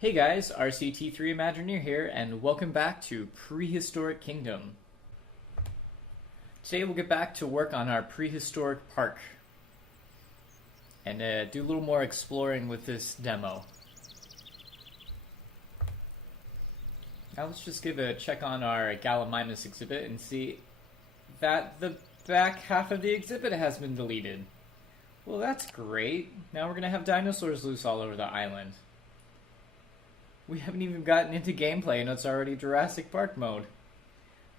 Hey guys, RCT3 Imagineer here, and welcome back to Prehistoric Kingdom. Today we'll get back to work on our prehistoric park and do a little more exploring with this demo. Now let's just give a check on our Gallimimus exhibit and see that the back half of the exhibit has been deleted. Well, that's great. Now we're going to have dinosaurs loose all over the island. We haven't even gotten into gameplay and it's already Jurassic Park mode.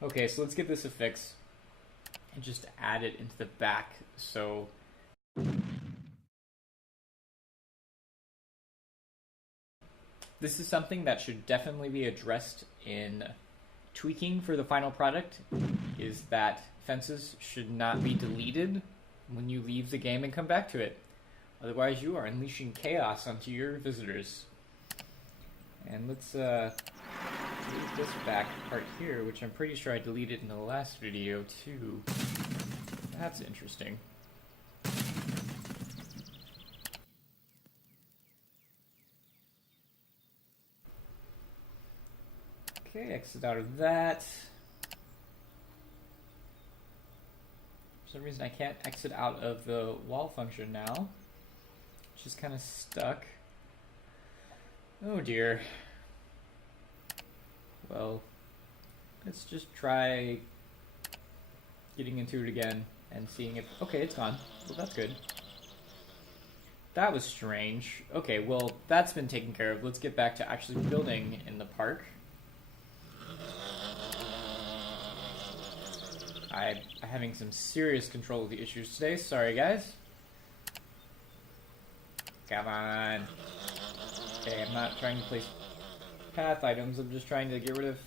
Okay, so let's give this a fix and just add it into the back. So this is something that should definitely be addressed in tweaking for the final product, is that fences should not be deleted when you leave the game and come back to it. Otherwise you are unleashing chaos onto your visitors. And let's delete this back part here, which I'm pretty sure I deleted in the last video too. That's interesting. Okay, exit out of that. For some reason I can't exit out of the wall function now. It's just kind of stuck. Oh dear. Well, let's just try getting into it again and seeing if... Okay, it's gone. Well, that's good. That was strange. Okay, well, that's been taken care of. Let's get back to actually building in the park. I'm having some serious control of the issues today. Sorry, guys. Come on. Okay, I'm not trying to place path items, I'm just trying to get rid of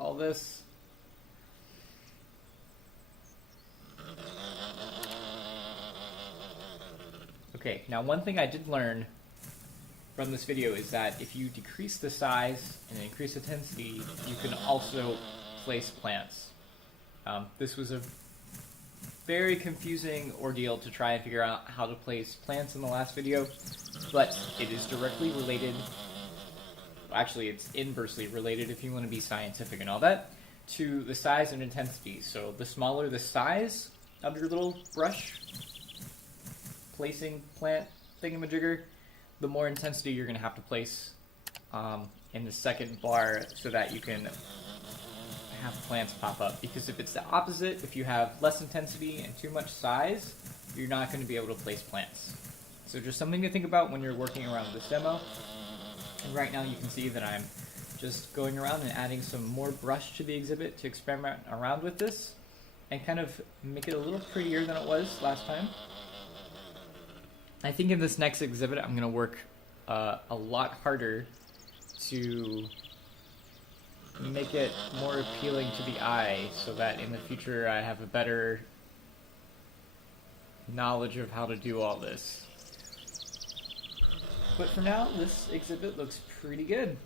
all this. Okay, now one thing I did learn from this video is that if you decrease the size and increase the intensity, you can also place plants. This was a very confusing ordeal to try and figure out how to place plants in the last video, but it is directly related, actually it's inversely related if you want to be scientific and all that, to the size and intensity. So the smaller the size of your little brush placing plant thingamajigger, the more intensity you're going to have to place in the second bar so that you can have plants pop up. Because if it's the opposite, if you have less intensity and too much size, you're not going to be able to place plants. So just something to think about when you're working around this demo. And right now you can see that I'm just going around and adding some more brush to the exhibit to experiment around with this and kind of make it a little prettier than it was last time. I think in this next exhibit I'm going to work a lot harder to make it more appealing to the eye so that in the future I have a better knowledge of how to do all this. But for now, this exhibit looks pretty good.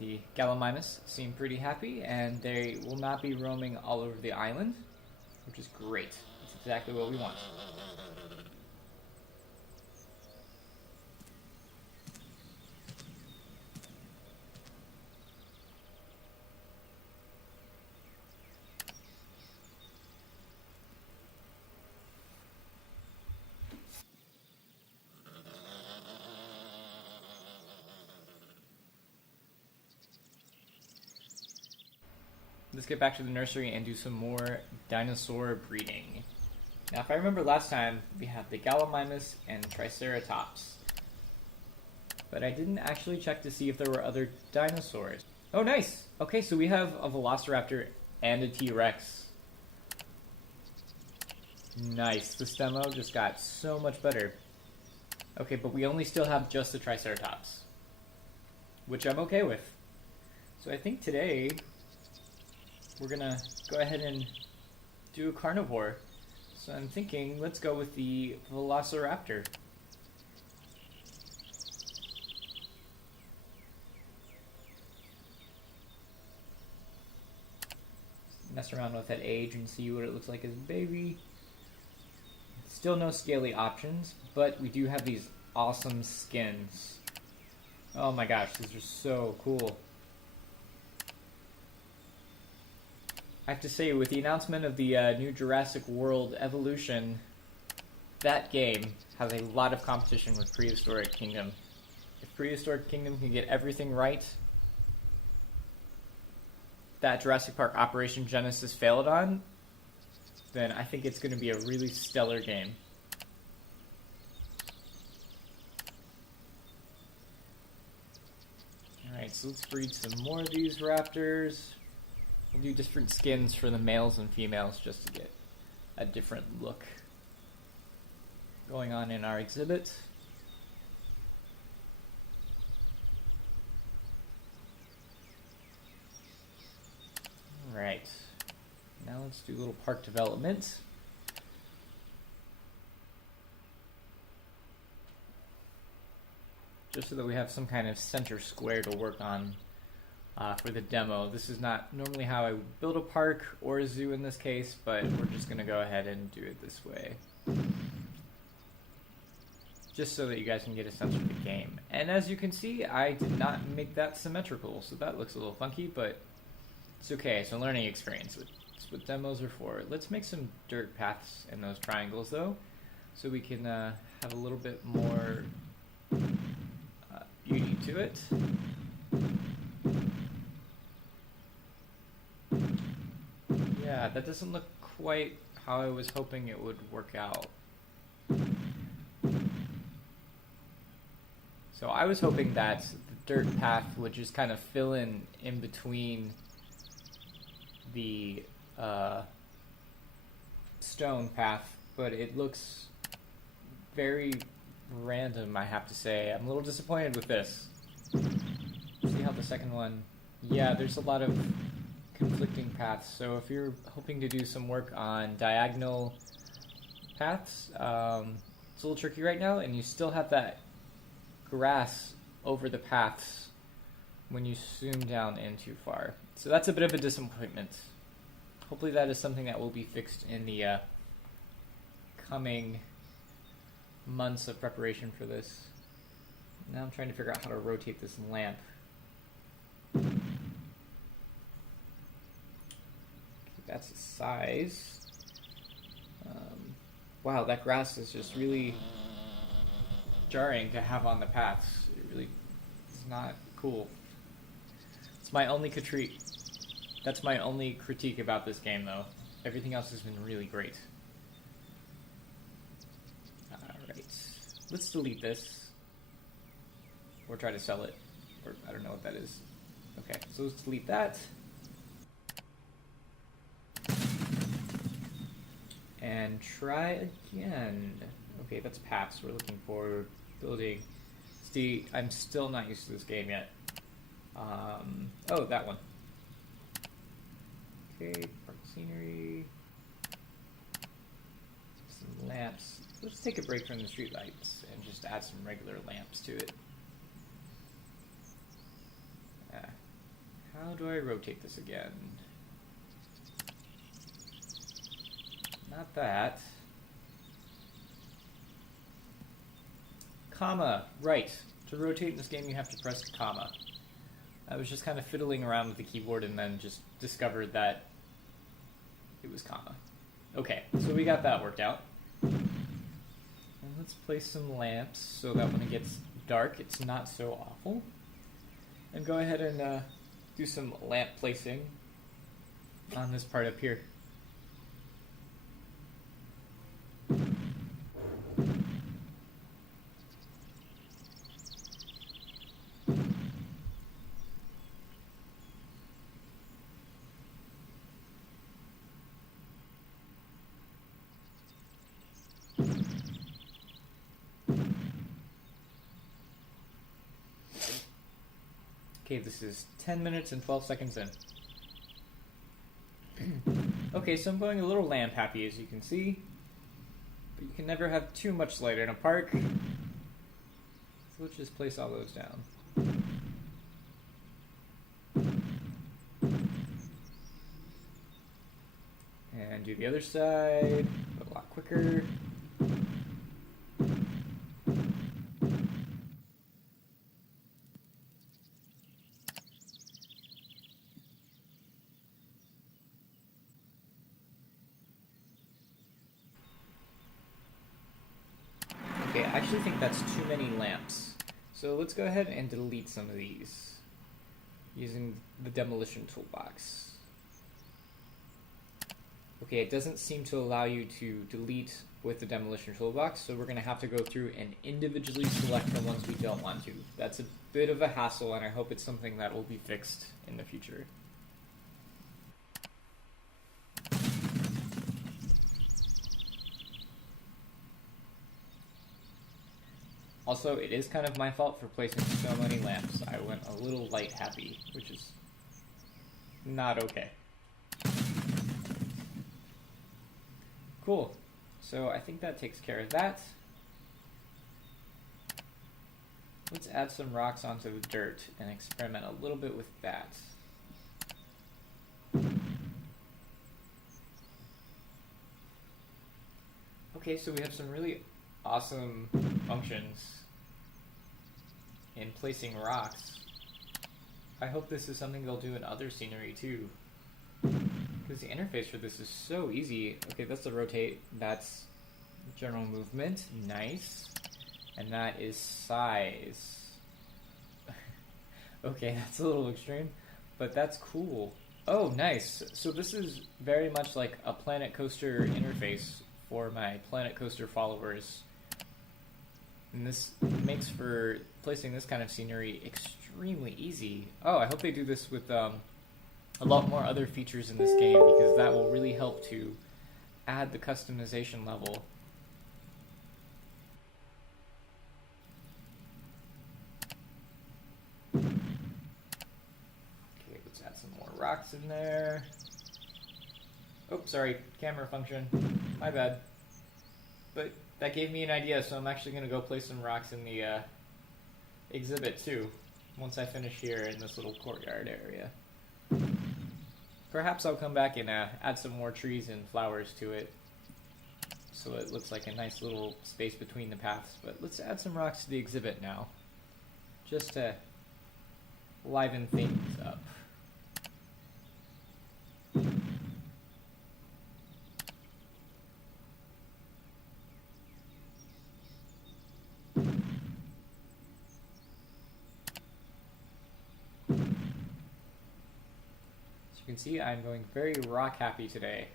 The Gallimimus seem pretty happy, and they will not be roaming all over the island, which is great. That's exactly what we want. Let's get back to the nursery and do some more dinosaur breeding. Now, if I remember last time, we have the Gallimimus and Triceratops. But I didn't actually check to see if there were other dinosaurs. Oh, nice! Okay, so we have a Velociraptor and a T-Rex. Nice. This demo just got so much better. Okay, but we only still have just the Triceratops, which I'm okay with. So I think today we're gonna go ahead and do a carnivore. So I'm thinking, let's go with the Velociraptor. Mess around with that age and see what it looks like as a baby. Still no scaly options, but we do have these awesome skins. Oh my gosh, these are so cool. I have to say, with the announcement of the new Jurassic World Evolution, that game has a lot of competition with Prehistoric Kingdom. If Prehistoric Kingdom can get everything right that Jurassic Park Operation Genesis failed on, then I think it's going to be a really stellar game. Alright, so let's breed some more of these raptors. We'll do different skins for the males and females just to get a different look going on in our exhibit. Alright, now let's do a little park development. Just so that we have some kind of center square to work on for the demo. This is not normally how I would build a park or a zoo in this case, but we're just going to go ahead and do it this way. Just so that you guys can get a sense of the game. And as you can see, I did not make that symmetrical, so that looks a little funky, but it's okay. It's a learning experience. That's what demos are for. Let's make some dirt paths in those triangles, though, so we can have a little bit more beauty to it. Yeah, that doesn't look quite how I was hoping it would work out. So I was hoping that the dirt path would just kind of fill in between the stone path, but it looks very random, I have to say. I'm a little disappointed with this. See how the second one... Yeah, there's a lot of conflicting paths, so if you're hoping to do some work on diagonal paths, it's a little tricky right now, and you still have that grass over the paths when you zoom down in too far. So that's a bit of a disappointment. Hopefully that is something that will be fixed in the coming months of preparation for this. Now I'm trying to figure out how to rotate this lamp. Okay, that's the size. Wow, that grass is just really jarring to have on the paths. It really is not cool. It's my only critique. That's my only critique about this game, though. Everything else has been really great. Alright. Let's delete this. Or try to sell it. Or I don't know what that is. Okay, so let's delete that. And try again. Okay, that's paths we're looking for. Building. See, I'm still not used to this game yet. Oh, that one. Okay, park scenery. Some lamps. Let's take a break from the street lights and just add some regular lamps to it. How do I rotate this again? Not that. Comma. Right. To rotate in this game, you have to press comma. I was just kind of fiddling around with the keyboard and then just discovered that it was comma. Okay, so we got that worked out. And let's place some lamps so that when it gets dark, it's not so awful. And go ahead and do some lamp placing on this part up here. Okay, this is 10 minutes and 12 seconds in. Okay, so I'm going a little lamp happy, as you can see. But you can never have too much light in a park. So let's just place all those down. And do the other side a lot quicker. actually think that's too many lamps. So let's go ahead and delete some of these using the demolition toolbox. Okay, it doesn't seem to allow you to delete with the demolition toolbox, so we're going to have to go through and individually select the ones we don't want to. That's a bit of a hassle, and I hope it's something that will be fixed in the future. Also, it is kind of my fault for placing so many lamps. I went a little light happy, which is not okay. Cool. So I think that takes care of that. Let's add some rocks onto the dirt and experiment a little bit with that. Okay, so we have some really awesome functions in placing rocks. I hope this is something they'll do in other scenery too, because the interface for this is so easy. Okay, that's the rotate, that's general movement, nice, and that is size. Okay, that's a little extreme, but that's cool. Oh, nice. So this is very much like a Planet Coaster interface for my Planet Coaster followers. And this makes for placing this kind of scenery extremely easy. Oh, I hope they do this with a lot more other features in this game, because that will really help to add the customization level. Okay, let's add some more rocks in there. Oh, sorry, camera function. My bad. But that gave me an idea, so I'm actually going to go place some rocks in the exhibit too, once I finish here in this little courtyard area. Perhaps I'll come back and add some more trees and flowers to it, so it looks like a nice little space between the paths. But let's add some rocks to the exhibit now, just to liven things up. You can see I'm going very rock happy today.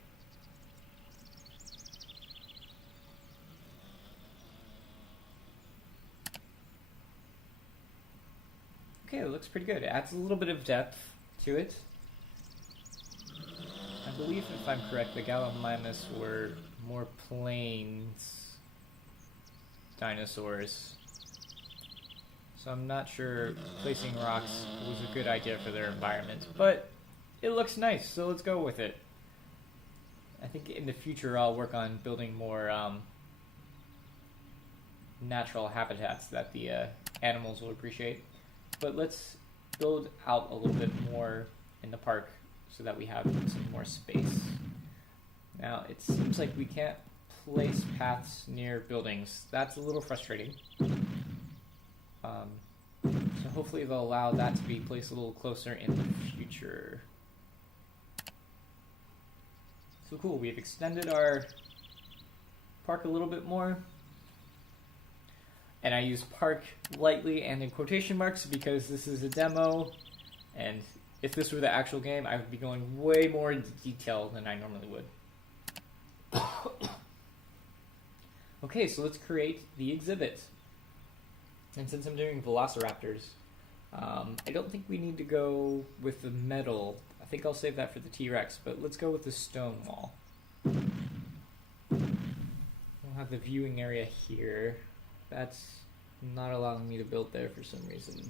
Okay, it looks pretty good. It adds a little bit of depth to it. I believe, if I'm correct, the Gallimimus were more plains dinosaurs. So I'm not sure placing rocks was a good idea for their environment, but it looks nice, so let's go with it. I think in the future I'll work on building more natural habitats that the animals will appreciate. But let's build out a little bit more in the park so that we have some more space. Now, it seems like we can't place paths near buildings. That's a little frustrating. So hopefully they'll allow that to be placed a little closer in the future. So cool, we've extended our park a little bit more. And I use park lightly and in quotation marks because this is a demo, and if this were the actual game, I would be going way more into detail than I normally would. Okay, so let's create the exhibit. And since I'm doing velociraptors, I don't think we need to go with the metal. I think I'll save that for the T-Rex, but let's go with the stone wall. We'll have the viewing area here. That's not allowing me to build there for some reason.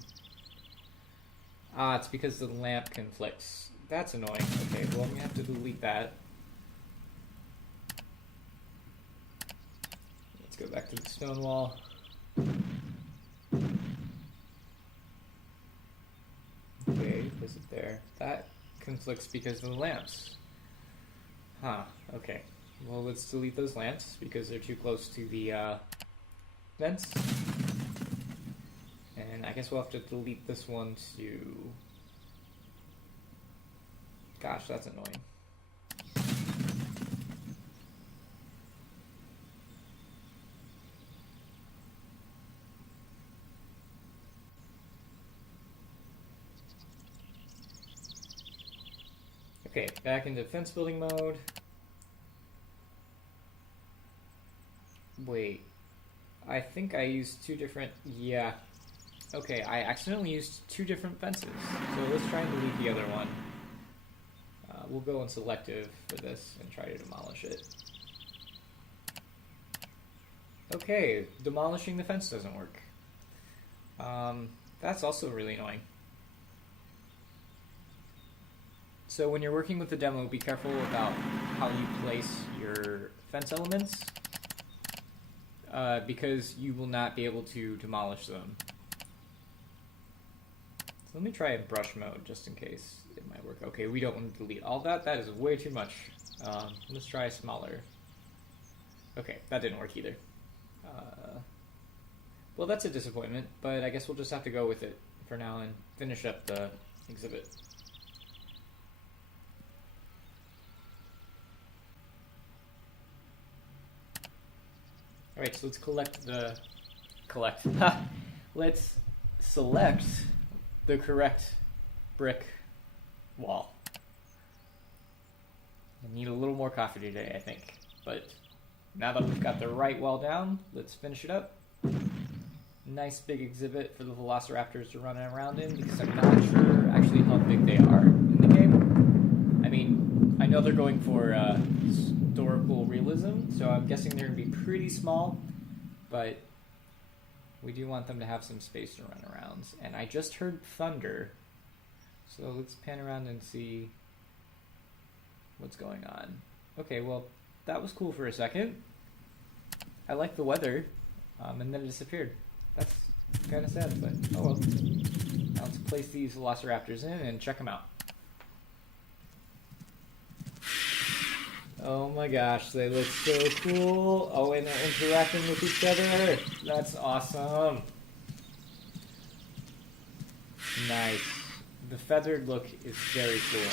Ah, it's because the lamp conflicts. That's annoying. Okay, well, we have to delete that. Let's go back to the stone wall. Okay, is it there? That conflicts because of the lamps. Huh, okay. Well, let's delete those lamps because they're too close to the vents. And I guess we'll have to delete this one too. Gosh, that's annoying. Okay, back into fence building mode. Wait, I think I used two different, yeah. Okay, I accidentally used two different fences, so let's try and delete the other one. We'll go in selective for this and try to demolish it. Okay, demolishing the fence doesn't work. That's also really annoying. So when you're working with the demo, be careful about how you place your fence elements, because you will not be able to demolish them. So let me try in brush mode just in case it might work. Okay, we don't want to delete all that. That is way too much. Let's try smaller. Okay, that didn't work either. Well, that's a disappointment, but I guess we'll just have to go with it for now and finish up the exhibit. Alright, so let's let's select the correct brick wall. I need a little more coffee today, I think, but now that we've got the right wall down, let's finish it up. Nice big exhibit for the velociraptors to run around in, because I'm not sure actually how big they are in the game. I mean, I know they're going for historical realism, so I'm guessing they're going to be pretty small, but we do want them to have some space to run around. And I just heard thunder, so let's pan around and see what's going on. Okay, well, that was cool for a second. I like the weather, and then it disappeared. That's kind of sad, but oh well. Now let's place these velociraptors in and check them out. Oh my gosh, they look so cool. Oh, and they're interacting with each other. That's awesome. Nice. The feathered look is very cool.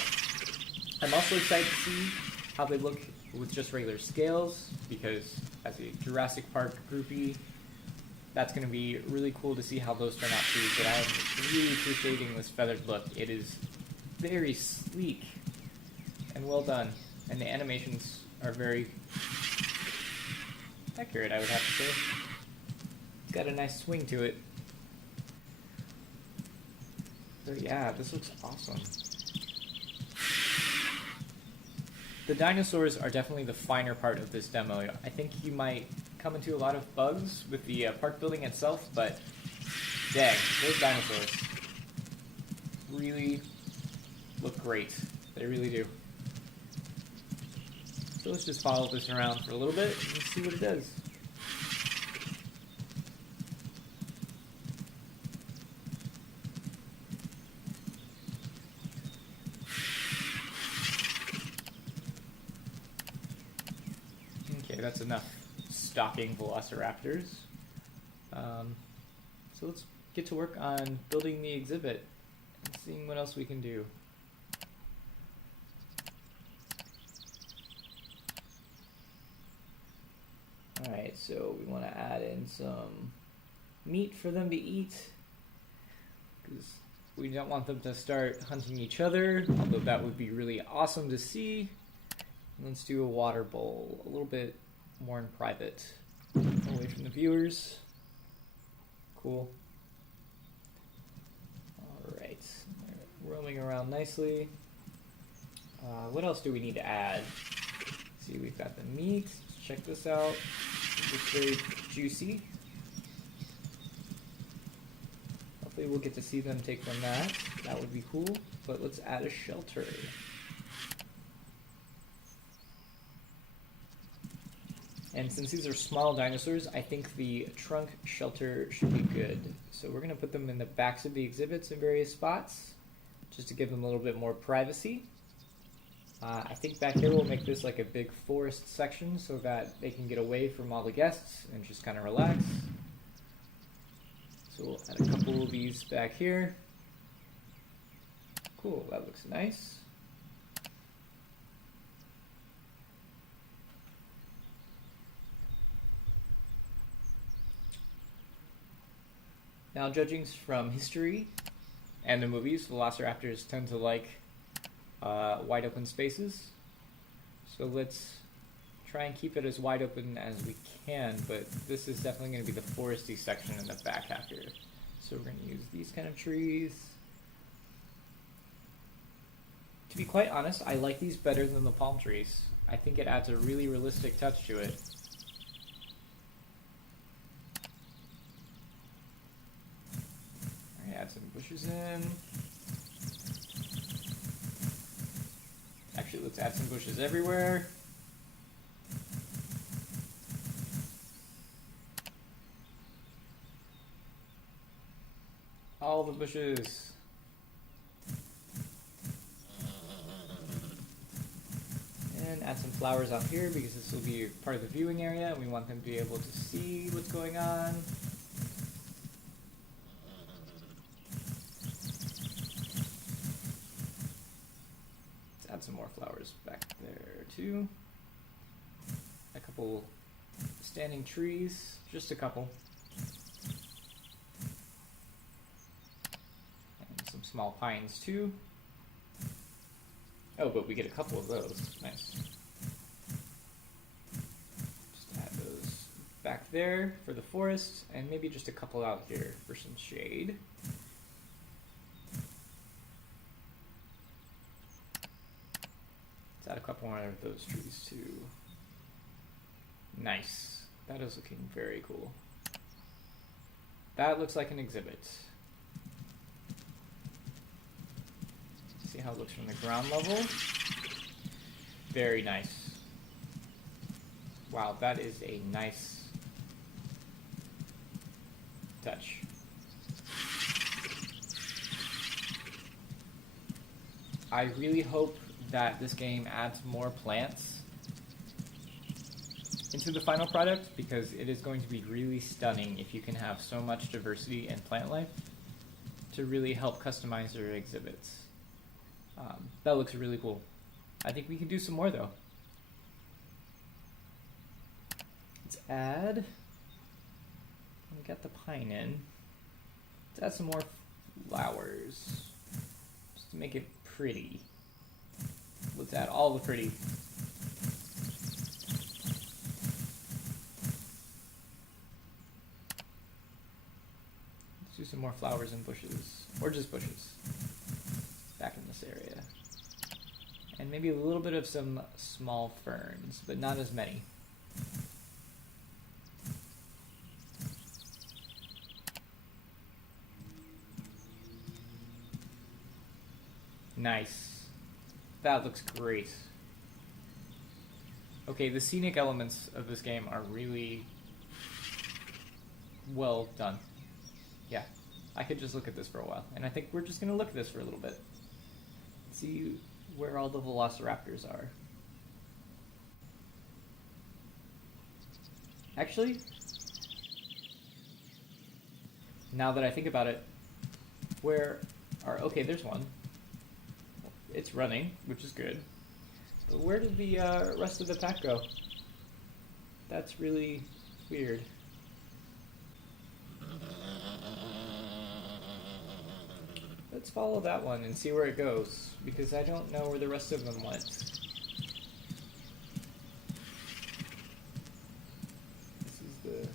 I'm also excited to see how they look with just regular scales, because as a Jurassic Park groupie, that's going to be really cool to see how those turn out too, but I'm really appreciating this feathered look. It is very sleek and well done, and the animations are very accurate, I would have to say. It's got a nice swing to it. So yeah, this looks awesome. The dinosaurs are definitely the finer part of this demo. I think you might come into a lot of bugs with the park building itself, but dang, those dinosaurs really look great. They really do. So let's just follow this around for a little bit and see what it does. Okay, that's enough stalking velociraptors. So let's get to work on building the exhibit and seeing what else we can do. Alright, so we want to add in some meat for them to eat, because we don't want them to start hunting each other, although that would be really awesome to see. And let's do a water bowl, a little bit more in private, away from the viewers. Cool. Alright, roaming around nicely. What else do we need to add? See, we've got the meat. Let's check this out. It's very juicy. Hopefully we'll get to see them take from that. That would be cool. But let's add a shelter. And since these are small dinosaurs, I think the trunk shelter should be good. So we're going to put them in the backs of the exhibits in various spots, just to give them a little bit more privacy. I think back here we'll make this like a big forest section so that they can get away from all the guests and just kind of relax. So we'll add a couple of these back here. Cool, that looks nice. Now, judging from history and the movies, velociraptors tend to like wide open spaces. So let's try and keep it as wide open as we can, but this is definitely going to be the foresty section in the back half here. So we're going to use these kind of trees. To be quite honest, I like these better than the palm trees. I think it adds a really realistic touch to it. Alright, add some bushes in. Actually, let's add some bushes everywhere. All the bushes. And add some flowers out here because this will be part of the viewing area and we want them to be able to see what's going on. Let's add some more flowers back there too. A couple standing trees, just a couple. And some small pines too. Oh, but we get a couple of those. Nice. Just add those back there for the forest, and maybe just a couple out here for some shade. Let's add a couple more of those trees too. Nice. That is looking very cool. That looks like an exhibit. See how it looks from the ground level. Very nice. Wow, that is a nice touch. I really hope that this game adds more plants into the final product because it is going to be really stunning if you can have so much diversity in plant life to really help customize your exhibits. That looks really cool. I think we can do some more though. Let's add, we got the pine in. Let's add some more flowers just to make it pretty. Let's add all the pretty. Let's do some more flowers and bushes, or just bushes. Back in this area. And maybe a little bit of some small ferns, but not as many. Nice. That looks great. Okay, the scenic elements of this game are really well done. Yeah, I could just look at this for a while, and I think we're just going to look at this for a little bit. See where all the velociraptors are. Actually, now that I think about it, where are... Okay, there's one. It's running, which is good. But where did the rest of the pack go? That's really weird. Let's follow that one and see where it goes, because I don't know where the rest of them went. This is the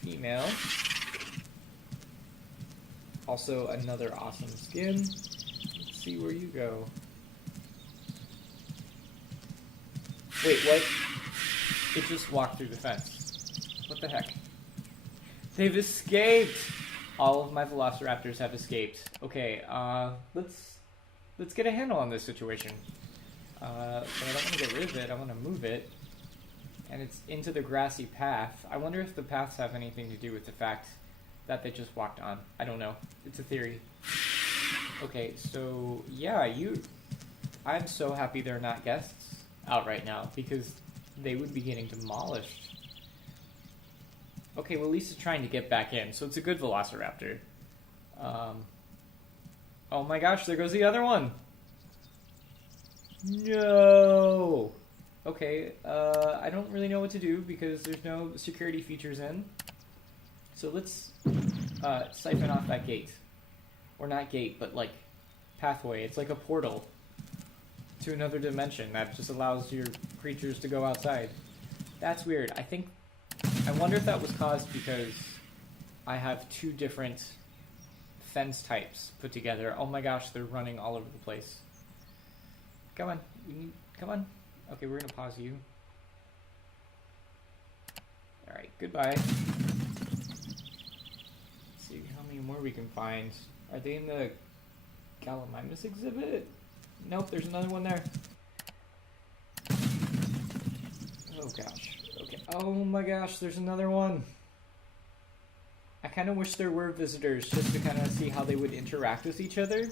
female. Also another awesome skin. Let's see where you go. Wait, what? It just walked through the fence. What the heck? They've escaped! All of my velociraptors have escaped. Okay, let's get a handle on this situation. But I don't want to get rid of it, I want to move it. And it's into the grassy path. I wonder if the paths have anything to do with the fact that they just walked on. I don't know. It's a theory. Okay, so yeah, I'm so happy they're not guests out right now because they would be getting demolished. Okay, well, Lisa's trying to get back in, so it's a good velociraptor. Oh my gosh, there goes the other one! No! Okay, I don't really know what to do because there's no security features in. So let's siphon off that gate. Or not gate, but like pathway. It's like a portal. to another dimension that just allows your creatures to go outside. That's weird. I wonder if that was caused because I have two different fence types put together. Oh my gosh, they're running all over the place. Come on. Come on. Okay, we're gonna pause you. Alright, goodbye. Let's see how many more we can find. Are they in the Gallimimus exhibit? Nope, there's another one there. Oh gosh. Okay. Oh my gosh, there's another one. I kind of wish there were visitors just to kind of see how they would interact with each other.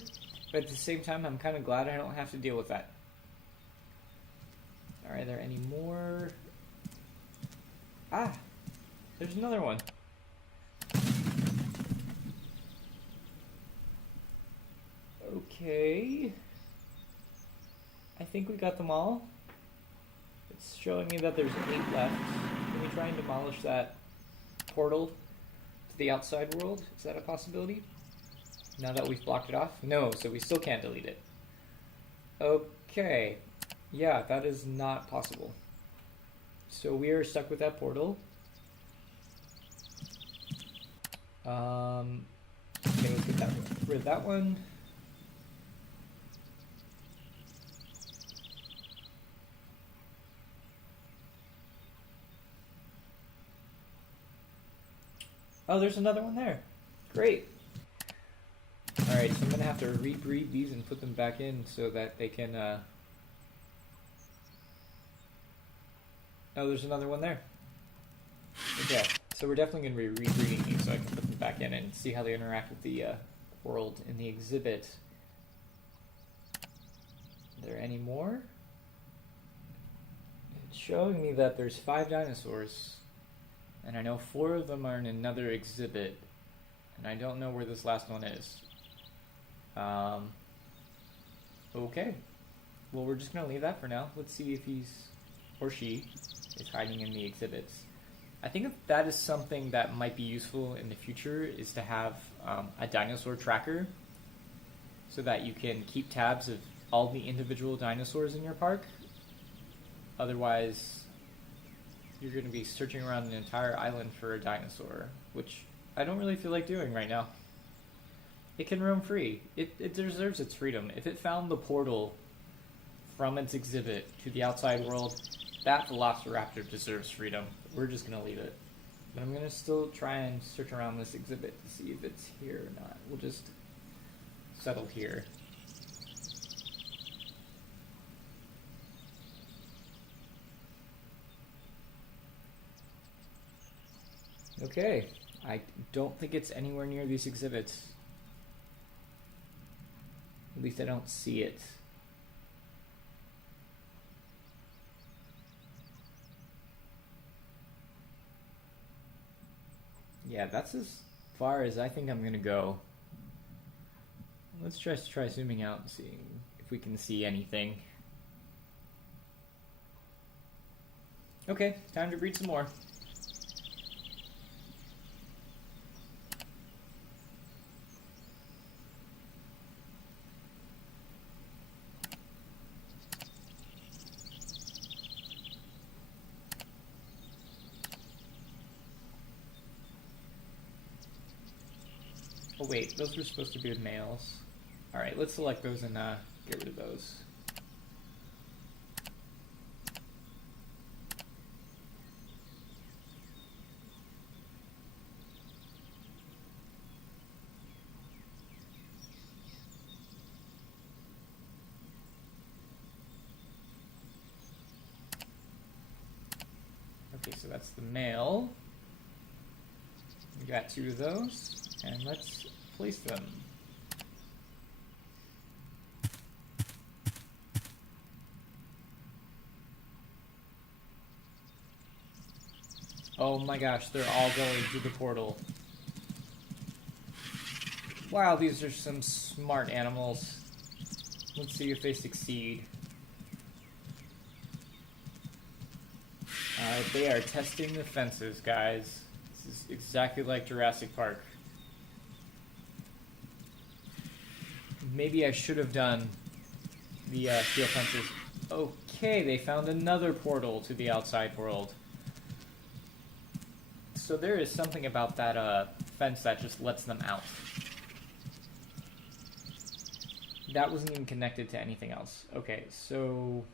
But at the same time, I'm kind of glad I don't have to deal with that. Are there any more? Ah! There's another one. Okay. I think we got them all. It's showing me that there's 8 left. Can we try and demolish that portal to the outside world? Is that a possibility? Now that we've blocked it off? No, so we still can't delete it. Okay. Yeah, that is not possible. So we are stuck with that portal. Okay, let's get rid of that one. Oh, there's another one there. Great. Alright, so I'm going to have to rebreed these and put them back in so that they can... Oh, there's another one there. Okay, so we're definitely going to be rebreeding these so I can put them back in and see how they interact with the world in the exhibit. Are there any more? It's showing me that there's 5 dinosaurs. And I know 4 of them are in another exhibit. And I don't know where this last one is. Okay. Well, we're just going to leave that for now. Let's see if he's, or she, is hiding in the exhibits. I think that is something that might be useful in the future, is to have a dinosaur tracker. So that you can keep tabs of all the individual dinosaurs in your park. Otherwise... you're going to be searching around an entire island for a dinosaur, which I don't really feel like doing right now. It can roam free. It deserves its freedom. If it found the portal from its exhibit to the outside world, that Velociraptor deserves freedom. We're just going to leave it. But I'm going to still try and search around this exhibit to see if it's here or not. We'll just settle here. Okay, I don't think it's anywhere near these exhibits. At least I don't see it. Yeah, that's as far as I think I'm gonna go. Let's try zooming out and seeing if we can see anything. Okay, time to breed some more. Oh wait, those were supposed to be the males. Alright, let's select those and get rid of those. Okay, so that's the male. We got 2 of those, and let's place them. Oh my gosh, they're all going through the portal. Wow, these are some smart animals. Let's see if they succeed. They are testing the fences, guys. This is exactly like Jurassic Park. Maybe I should have done the steel fences. Okay, they found another portal to the outside world. So there is something about that fence that just lets them out. That wasn't even connected to anything else. Okay, so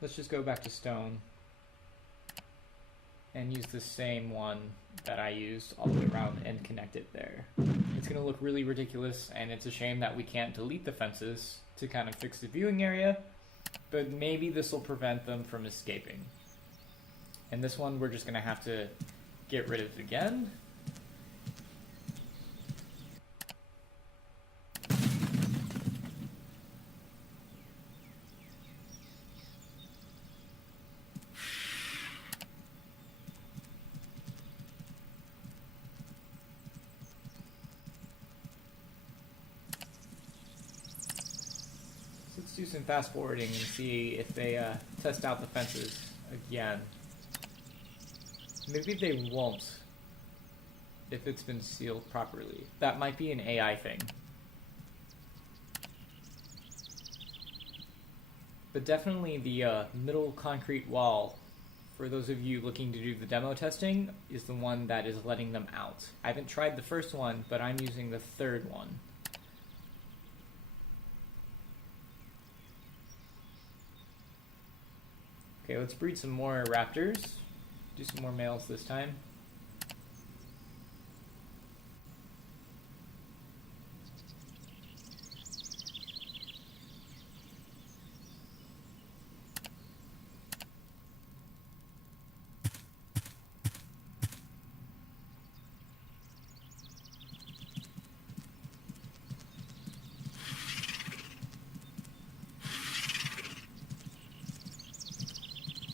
let's just go back to stone and use the same one that I used all the way around and connect it there. It's going to look really ridiculous, and it's a shame that we can't delete the fences to kind of fix the viewing area, but maybe this will prevent them from escaping. And this one we're just going to have to get rid of again. Let's do some fast forwarding and see if they test out the fences again. Maybe they won't if it's been sealed properly. That might be an AI thing. But definitely the middle concrete wall, for those of you looking to do the demo testing, is the one that is letting them out. I haven't tried the first one, but I'm using the third one. Okay, let's breed some more raptors. Do some more males this time.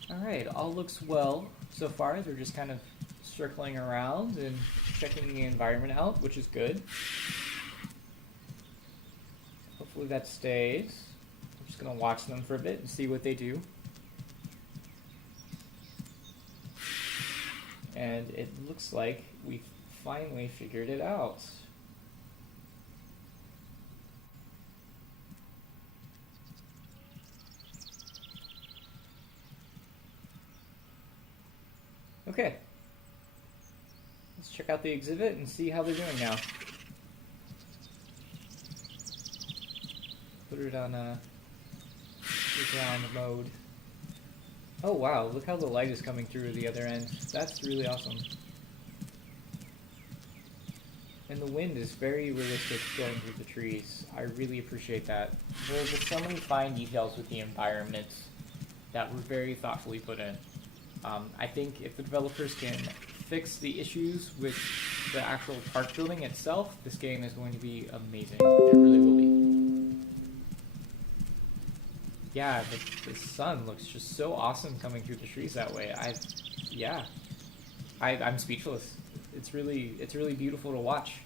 Alright, all looks well so far. They're just kind of circling around and checking the environment out, which is good. Hopefully that stays. I'm just going to watch them for a bit and see what they do. And it looks like we finally figured it out. Okay, let's check out the exhibit and see how they're doing now. Put it on ground mode. Oh wow, look how the light is coming through the other end. That's really awesome. And the wind is very realistic going through the trees. I really appreciate that. There's just so many fine details with the environment that were very thoughtfully put in. I think if the developers can fix the issues with the actual park building itself, this game is going to be amazing. It really will be. Yeah, the sun looks just so awesome coming through the trees that way. I'm speechless. It's really beautiful to watch.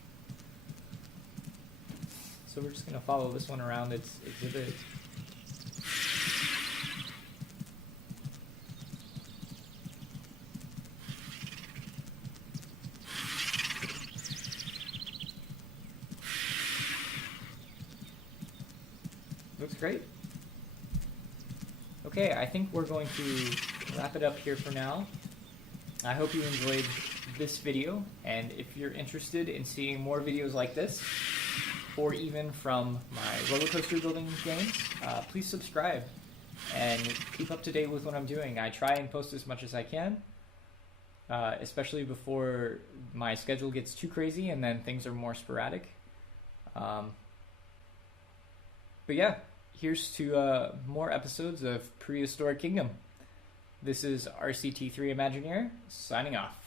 So we're just gonna follow this one around its exhibit. Looks great. Okay, I think we're going to wrap it up here for now. I hope you enjoyed this video, and if you're interested in seeing more videos like this, or even from my roller coaster building games, please subscribe and keep up to date with what I'm doing. I try and post as much as I can, especially before my schedule gets too crazy and then things are more sporadic. But yeah, here's to more episodes of Prehistoric Kingdom. This is RCT3 Imagineer, signing off.